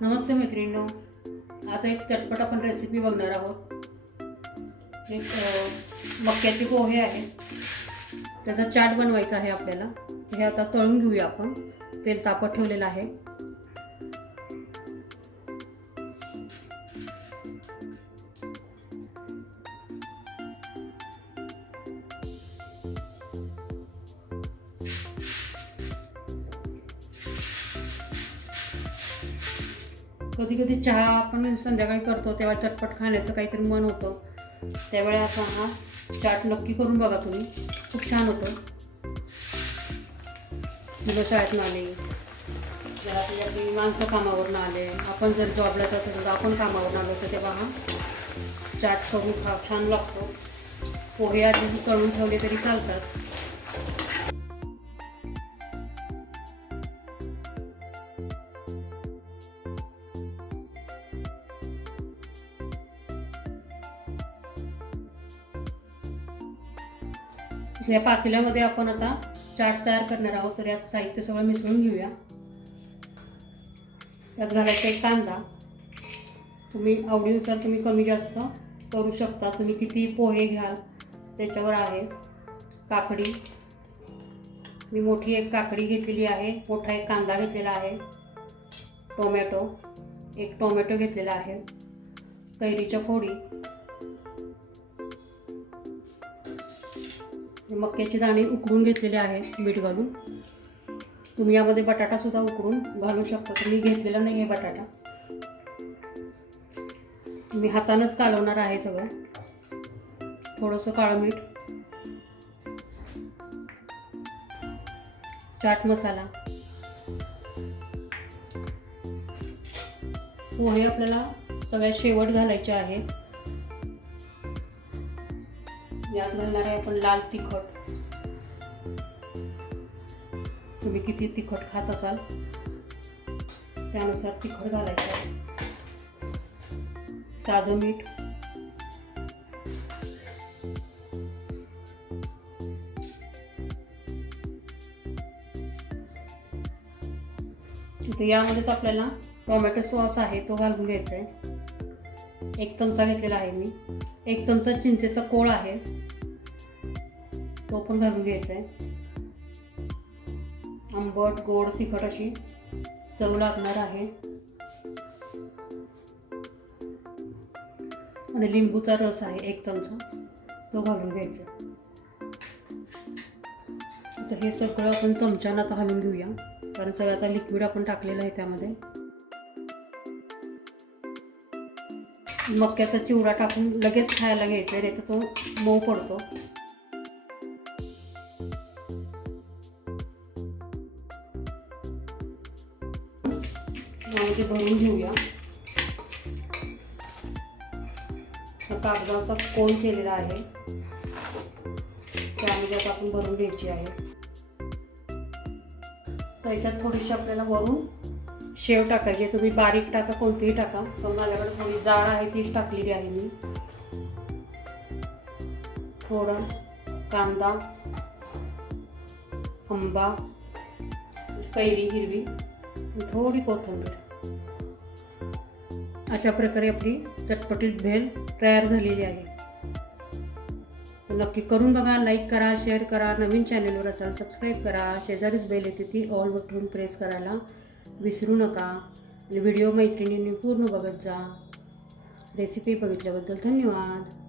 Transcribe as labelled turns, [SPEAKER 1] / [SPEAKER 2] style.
[SPEAKER 1] नमस्ते मैत्रिणींनो. आज एक चटपट आपण रेसिपी बघणार आहोत. एक मक्याचे पोहे आहे त्याचा चाट बनवायचा आहे आपल्याला. हे आता तळून घेऊया आपण. तेल तापत ठेवलेलं आहे. कधी कधी चहा आपण संध्याकाळी करतो तेव्हा चटपट खाण्याचं काहीतरी मन होतं. त्यावेळी असा हा चाट नक्की करून बघा तुम्ही. खूप छान होतं. मुलं शाळेतून आले. घरातली आपली माणसं कामावरून आले. आपण जर जॉबला जात असेल तर आपण कामावरून आलो तर तेव्हा हा चाट करून खा छान लागतो. पोहे आधी तळून ठेवले तरी चालतात. या पातेल्यामध्ये आपण आता चाट तयार करणार आहोत. तर यात साहित्य सगळं मिसळून घेऊया. त्यात घालायचा एक कांदा. तुम्ही आवडीनुसार तुम्ही कमी जास्त करू शकता. तुम्ही किती पोहे घ्याल त्याच्यावर आहे काकडी. मी मोठी एक काकडी घेतलेली आहे. मोठा एक कांदा घेतलेला आहे. टोमॅटो. एक टोमॅटो घेतलेला आहे. कैरीच्या फोडी. मक्याचे दाणे उकळून घेतलेले आहे मीठ घालून. तुम्ही यामध्ये बटाटासुद्धा उकळून घालू शकता मी घेतलेला नाही आहे बटाटा. मी हातानंच कालवणार आहे सगळं. थोडंसं काळं मीठ. चाट मसाला. पोहे आपल्याला सगळ्यात शेवट घालायचे आहे. यात घालणार आहे आपण लाल तिखट. तुम्ही किती तिखट खात असाल त्यानुसार तिखट घालायचं. आहे साधं मीठ. इथे यामध्येच आपल्याला टोमॅटो सॉस आहे तो घालून घ्यायचा आहे. एक चमचा घेतलेला आहे मी. एक चमचा चिंचेचा कोळ आहे. तो पण घालून घ्यायचा आहे आंबट गोड तिखट अशी चव लागणार आहे. आणि लिंबूचा रस आहे एक चमचा. तो घालून घ्यायचा. आता हे सगळं आपण चमच्यानं आता घालून घेऊया. कारण सगळं आता लिक्विड आपण टाकलेलं आहे त्यामध्ये. मक्याचा चिवडा टाकून लगेच खायला घ्यायचा आहे तर तो मऊ पडतो. ते भरून घेऊया. कागदाचा कोण केलेला आहे? त्यामध्ये आता आपण भरून घ्यायची आहे. तर याच्यात थोडीशी आपल्याला वरून शेव टाकायची तुम्ही बारीक टाका कोणतीही टाका. पण माझ्याकडे थोडी जाड आहे तीच टाकलेली आहे मी. थोडं कांदा आंबा कैरी हिरवी थोडी कोथिंबीर. अशा प्रकारे आपली चटपटीत भेल तयार झालेली आहे. नक्की करून बघा लाईक करा शेअर करा. नवीन चॅनेलवर असाल सबस्क्राईब करा. शेजारीच बेल येते ती ऑल बटन प्रेस करायला. विसरू नका. आणि व्हिडिओ मैत्रिणींनी पूर्ण बघत जा. रेसिपी बघितल्याबद्दल धन्यवाद.